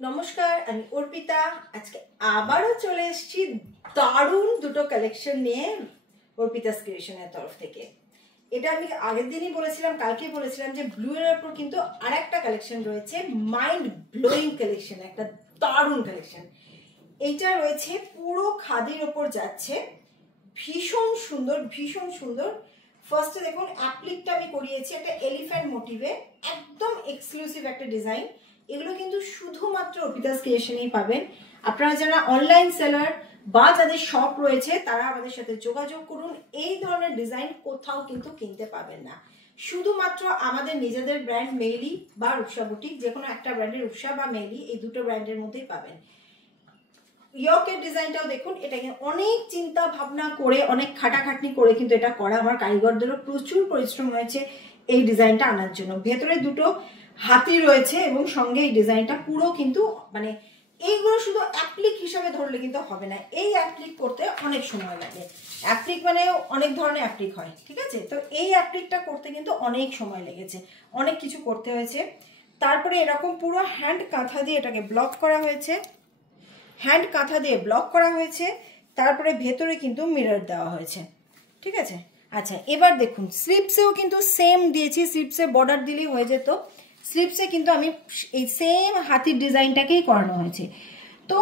নমস্কার, আমি অর্পিতা। আজকে আবারও চলে এসেছি দারুণ দুটো কালেকশন নিয়ে অর্পিতাস ক্রিয়েশনের তরফ থেকে। এটা আমি আগের দিনই বলেছিলাম, কালকে বলেছিলাম যে ব্লু এর উপর কিন্তু আরেকটা কালেকশন রয়েছে, মাইন্ড ব্লোয়িং কালেকশন, একটা দারুণ কালেকশন। এইটা রয়েছে পুরো খাদির ওপর যাচ্ছে, ভীষণ সুন্দর ভীষণ সুন্দর। ফার্স্টে দেখুন অ্যাপ্লিকটা আমি করিয়েছি একটা এলিফ্যান্ট মোটিভে, একদম এক্সক্লুসিভ একটা ডিজাইন। এগুলো কিন্তু শুধুমাত্র অর্পিতাস ক্রিয়েশনেই পাবেন। আপনারা যারা অনলাইন সেলার বা যাদের শপ রয়েছে তারা আমাদের সাথে যোগাযোগ করুন। এই ধরনের ডিজাইন কোথাও কিন্তু কিনতে পাবেন না, শুধুমাত্র আমাদের নিজেদের ব্র্যান্ড মেইলি বা রূপসা বুটিক, যে কোনো একটা ব্র্যান্ডের রূপসা বা মেইলি, এই দুটো ব্র্যান্ডের মধ্যেই পাবেন। ইয়কের ডিজাইনটাও দেখুন, এটাকে অনেক চিন্তা ভাবনা করে অনেক খাটাখাটনি করে কিন্তু এটা করা। আমার কারিগরদেরও প্রচুর পরিশ্রম হয়েছে এই ডিজাইনটা আনার জন্য। ভেতরে দুটো হাতি রয়েছে এবং সঙ্গে এই ডিজাইনটা পুরো কিন্তু মানে এইগুলো শুধু অ্যাপ্লিক হিসাবে ধরলে কিন্তু হবে না, এই অ্যাপ্লিক করতে অনেক সময় লাগে। অ্যাপ্লিক মানে অনেক ধরনের অ্যাপ্লিক হয়, ঠিক আছে? তো এই অ্যাপ্লিকটা করতে কিন্তু অনেক সময় লেগেছে, অনেক কিছু করতে হয়েছে। তারপরে এরকম পুরো হ্যান্ড কাঁথা দিয়ে এটাকে ব্লক করা হয়েছে, হ্যান্ড কাঁথা দিয়ে ব্লক করা হয়েছে। তারপরে ভেতরে কিন্তু মিরর দেওয়া হয়েছে, ঠিক আছে? আচ্ছা, এবার দেখুন স্লিপসেও কিন্তু সেম দিয়েছি, স্লিপসে বর্ডার দিলেই হয়ে যেত, স্লিপসে কিন্তু আমি এই সেম হাতির ডিজাইনটাকেই করানো হয়েছে। তো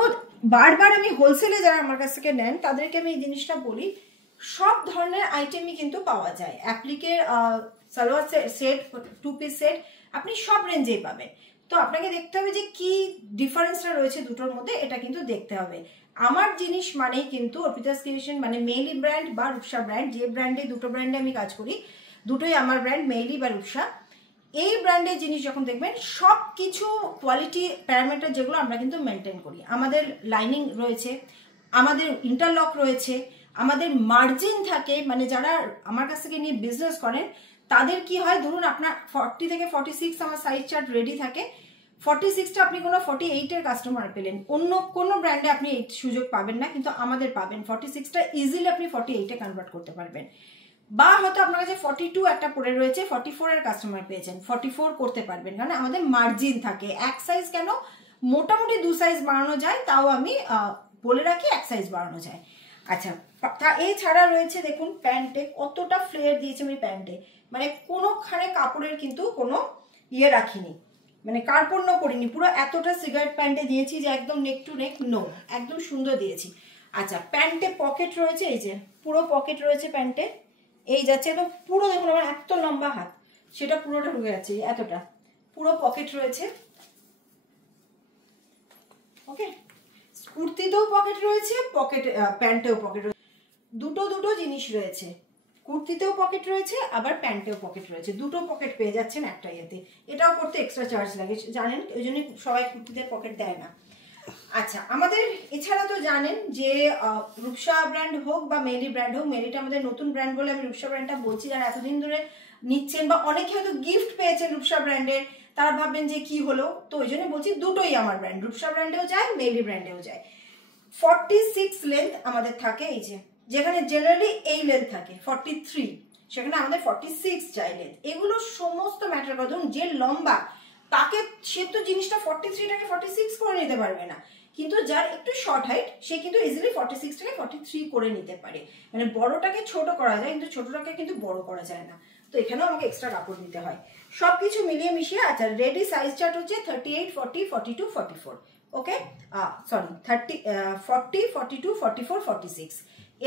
বারবার আমি হোলসেলে যারা আমার কাছ থেকে নেন তাদেরকে আমি এই জিনিসটা বলি, সব ধরনের আইটেমই কিন্তু পাওয়া যায়। অ্যাপ্লিকের salwar set, two piece set আপনি সব রেঞ্জেই পাবেন। তো আপনাকে দেখতে হবে যে কি ডিফারেন্সটা রয়েছে দুটোর মধ্যে, এটা কিন্তু দেখতে হবে। আমার জিনিস মানেই কিন্তু অর্পিতাস ক্রিয়েশন মানে মেইলি ব্র্যান্ড বা রূপসা ব্র্যান্ড, যে ব্র্যান্ডে দুটো ব্র্যান্ডে আমি কাজ করি, দুটোই আমার ব্র্যান্ড, মেইলি বা রূপসা। এই ব্র্যান্ডের জিনিস যখন দেখবেন সব কিছু কোয়ালিটি প্যারামিটার যেগুলো আমরা কিন্তু মেনটেন করি। আমাদের লাইনিং রয়েছে, আমাদের ইন্টারলক রয়েছে, আমাদের মার্জিন থাকে। মানে যারা আমার কাছ থেকে নিয়ে বিজনেস করেন তাদের কি হয়, ধরুন আপনার 40 থেকে 46 আমার সাইজ চার্ট রেডি থাকে, 46টা আপনি কোনো 48-এর কাস্টমার পেলেন, অন্য কোনো ব্র্যান্ডে আপনি এই সুযোগ পাবেন না, কিন্তু আমাদের পাবেন। 46টা ইজিলি আপনি 48-এ কনভার্ট করতে পারবেন। বা হয়তো আপনার কাছে 42 একটা পড়ে রয়েছে, 44-এর কাস্টমার পেয়েছেন, 44 করতে পারবেন, কারণ আমাদের মার্জিন থাকে। এক সাইজ কেন, মোটামুটি 2 সাইজ বাড়ানো যায়, তাও আমি বলে রাখি 1 সাইজ বাড়ানো যায়। আচ্ছা, তা এছাড়া রয়েছে দেখুন প্যান্টে কতটা ফ্লেয়ার দিয়েছে আমি প্যান্টে, মানে কোনোখানে কাপড়ের কিন্তু কোনো ইয়ে রাখিনি, মানে কার্পণ্য করিনি, পুরো এতটা সিগারেট প্যান্টে দিয়েছি যে একদম নেক টু নেক, নো, একদম সুন্দর দিয়েছি। আচ্ছা, প্যান্টে পকেট রয়েছে, এই যে পুরো পকেট রয়েছে প্যান্টে, এই যাচ্ছে একদম পুরো, দেখুন আমার এত লম্বা হাত, সেটা পুরোটা ঢুকে যাচ্ছে, এতটা পুরো পকেট রয়েছে। ওকে, কুর্তিতেও পকেট রয়েছে, পকেট প্যান্টেও পকেট রয়েছে, দুটো জিনিস রয়েছে, কুর্তিতেও পকেট রয়েছে আবার প্যান্টেও পকেট রয়েছে, দুটো পকেট পেয়ে যাচ্ছেন একটা ইয়েতে। এটাও করতে এক্সট্রা চার্জ লাগে জানেন, ওই জন্য সবাই কুর্তিতে পকেট দেয় না। আচ্ছা, আমাদের এছাড়া তো জানেন যে রূপসা ব্র্যান্ড হোক বা মেরি ব্র্যান্ড হোক, মেরিটা আমাদের নতুন ব্র্যান্ড বলে আমি রূপসা ব্র্যান্ডটা বলছি, যারা এতদিন ধরে নিচ্ছেন বা অনেকে হয়তো গিফট পেয়েছেন রূপসা ব্র্যান্ডের, তারা ভাববেন যে কি হলো, তো ওই জন্য বলছি দুটোই আমার ব্র্যান্ড, রূপসা ব্র্যান্ডেও যায়, মেরি ব্র্যান্ডেও যায়। 46 লেন্থ আমাদের থাকে, এই যে যেখানে জেনারেলি এই লেন্থ থাকে 43, সেখানে আমাদের 46 চাই লেন্থ। এগুলো সমস্ত ম্যাটার করে, ধরুন যে লম্বা তাকে, সে তো জিনিসটা 43টাকে 46 করে নিতে পারবে না, কিন্তু যার একটু শর্ট হাইট সে কিন্তু ইজিলি 46টাকে 43 করে নিতে পারে। মানে বড়টাকে ছোট করা যায় কিন্তু ছোটটাকে কিন্তু বড় করা যায় না, তো এখানেও আমাকে এক্সট্রা কাপড় দিতে হয়। সবকিছু মিলিয়ে মিশিয়ে আচ্ছা, রেডি সাইজ চার্ট হচ্ছে 38, 40, 42, 44। ওকে, সরি 30, 40, 42, 44, 46,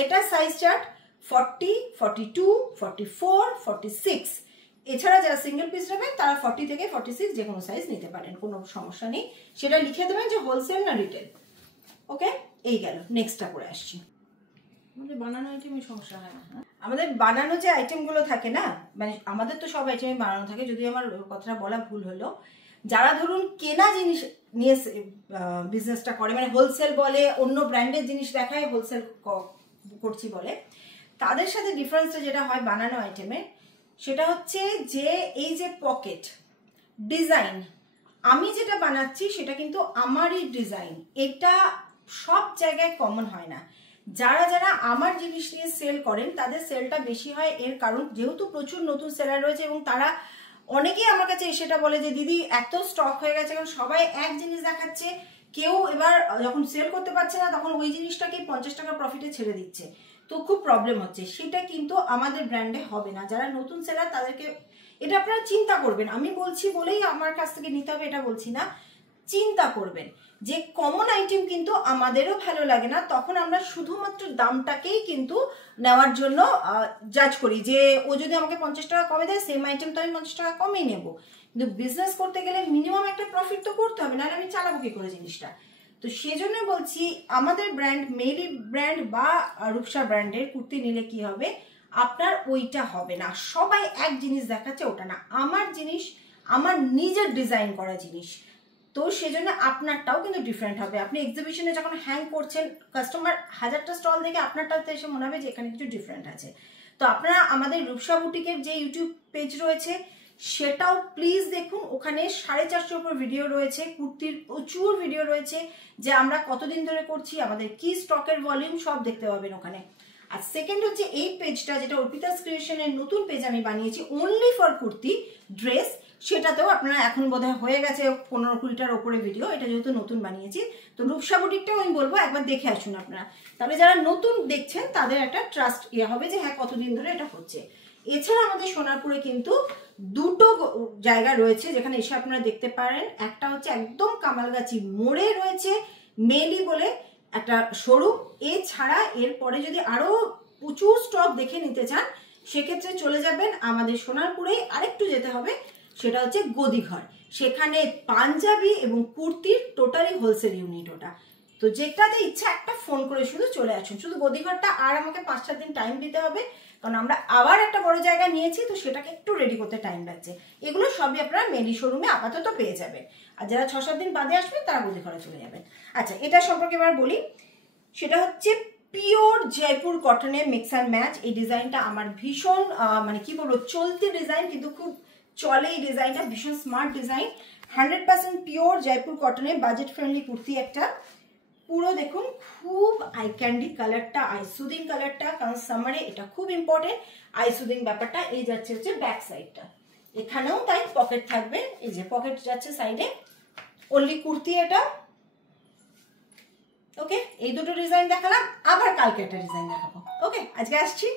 এটা সাইজ চার্ট 40, 42, 44, 46। এছাড়া যারা সিঙ্গেল পিস নেবেন তারা 40 থেকে 46 যে কোনো সাইজ নিতে পারেন, কোনো সমস্যা নেই। সেটা লিখে দেবেন যে হোলসেল না রিটেল। ওকে, এই গেল, নেক্সটটা করে আসছি। আমাদের বানানো আইটেমে সমস্যা হয় না, আমাদের বানানো যে আইটেমগুলো থাকে না, মানে আমাদের তো সব আইটেমে বানানো থাকে, যদি আমার কথাটা বলা ভুল হলো। যারা ধরুন কেনা জিনিস নিয়ে বিজনেসটা করে, মানে হোলসেল বলে, অন্য ব্র্যান্ডের জিনিস দেখায় হোলসেল করছি বলে, তাদের সাথে ডিফারেন্সটা যেটা হয় বানানো আইটেমে, সেটা হচ্ছে যে এই যে পকেট ডিজাইন আমি যেটা বানাচ্ছি সেটা কিন্তু আমারই ডিজাইন, এটা সব জায়গায় কমন হয় না। যারা যারা আমার জিনিস নিয়ে সেল করেন তাদের সেলটা বেশি হয়, এর কারণ যেহেতু প্রচুর নতুন সেলার রয়েছে এবং তারা অনেকেই আমার কাছে সেটা বলে যে দিদি এত স্টক হয়ে গেছে, কারণ সবাই এক জিনিস দেখাচ্ছে, কেউ এবার যখন সেল করতে পারছে না তখন ওই জিনিসটাকে 50 টাকা প্রফিটে ছেড়ে দিচ্ছে, তো খুব প্রবলেম হচ্ছে। সেটা কিন্তু আমাদের ব্র্যান্ডে হবে না। যারা নতুন সেলার তাদেরকে এটা আপনারা চিন্তা করবেন, আমি বলছি বলেই আমার কাছ থেকে নিতে হবে এটা বলছি না, চিন্তা করবেন যে কমন আইটেম কিন্তু আমাদেরও ভালো লাগে না, তখন আমরা শুধুমাত্র দামটাকেই কিন্তু নেওয়ার জন্য জাজ করি যে ও যদি আমাকে 50 টাকা কমে দেয় সেম আইটেম তো আমি 50 টাকা কমেই নেবো। কিন্তু বিজনেস করতে গেলে মিনিমাম একটা প্রফিট তো করতে হবে, নাহলে আমি চালাবো কি করে জিনিসটা। তো সেজন্য বলছি আমাদের ব্র্যান্ড মেরি ব্র্যান্ড বা রূপসা ব্র্যান্ডের কুর্তি নিলে কি হবে, আপনার ওইটা হবে না। সবাই এক জিনিস দেখাচ্ছে, ওটা না, আমার জিনিস আমার নিজের ডিজাইন করা জিনিস, তো সেজন্য আপনারটাও কিন্তু ডিফারেন্ট হবে। আপনি এক্সিবিশনে যখন হ্যাং করছেন, কাস্টমার 1000টা স্টল দেখে আপনারটাতে এসে মনে হবে যে এখানে কিছু ডিফারেন্ট আছে। তো আপনারা আমাদের রূপসা বুটিকের যে ইউটিউব পেজ রয়েছে সেটাও প্লিজ দেখুন, ওখানে 450 উপর ভিডিও রয়েছে, কুর্তির প্রচুর ভিডিও রয়েছে, যে আমরা কতদিন ধরে করছি, আমাদের কি স্টকের ভলিউম সব দেখতে পাবেন ওখানে। আর সেকেন্ড হচ্ছে এই পেজটা, যেটা অর্পিতাস ক্রিয়েশনের নতুন পেজ আমি বানিয়েছি অনলি ফর কুর্তি ড্রেস, সেটাতেও আপনারা এখন বোধহয় হয়ে গেছে 15-20টার ওপরে ভিডিও, এটা যেহেতু নতুন বানিয়েছি। তো রূপসা বুটিকটাও আমি বলবো একবার দেখে আসুন আপনারা, তাহলে যারা নতুন দেখছেন তাদের একটা ট্রাস্ট হবে যে হ্যাঁ কতদিন ধরে এটা হচ্ছে। এছাড়া আমাদের সোনারপুরে কিন্তু দুটো জায়গা রয়েছে যেখানে এসে আপনারা দেখতে পারেন। একটা হচ্ছে একদম কামালগাছি মোড়ে রয়েছে মেলি বলে একটা শোরুম, এছাড়া এরপরে যদি আরো প্রচুর স্টক দেখে নিতে চান সেক্ষেত্রে চলে যাবেন আমাদের সোনারপুরেই আরেকটু যেতে হবে, সেটা হচ্ছে গদিঘর, সেখানে পাঞ্জাবি এবং কুর্তির টোটালি হোলসেল ইউনিট ওটা। তো যেটাতে ইচ্ছা একটা ফোন করে শুধু চলে আসুন, শুধু গদিঘরটা আর আমাকে 5-7 দিন টাইম দিতে হবে, কারণ আমরা আবার একটা বড় জায়গা নিয়েছি, তো সেটাকে একটু রেডি করতে টাইম লাগছে। এগুলো সবই আপনারা মেলি শোরুমে আপাতত পেয়ে যাবেন, আর যারা 6-7 দিন বাদে আসবেন তারা গদিঘরে চলে যাবেন। আচ্ছা, এটা সম্পর্কে এবার বলি, সেটা হচ্ছে পিওর জয়পুর কটনের মিক্স অ্যান্ড ম্যাচ। এই ডিজাইনটা আমার ভীষণ মানে কি বলবো চলতি ডিজাইন, কিন্তু খুব চলে এই ডিজাইনটা, ভীষণ স্মার্ট ডিজাইন। 100% পিওর জয়পুর কটনের বাজেট ফ্রেন্ডলি কুর্তি একটা, পুরো দেখুন খুব আই ক্যান্ডি কালারটা, আইসুদিং কালারটা, কারণ সামারে এটা খুব ইম্পর্টেন্ট আইসুদিং ব্যাপারটা। এই যাচ্ছে হচ্ছে ব্যাক সাইডটা, এখানেও তাই পকেট থাকবে, এই যে পকেট যাচ্ছে সাইডে, অনলি কুর্তি এটা। ওকে, এই দুটো ডিজাইন দেখালাম, আবার কালকে একটা ডিজাইন দেখাবো। ওকে, আজকে আসছি।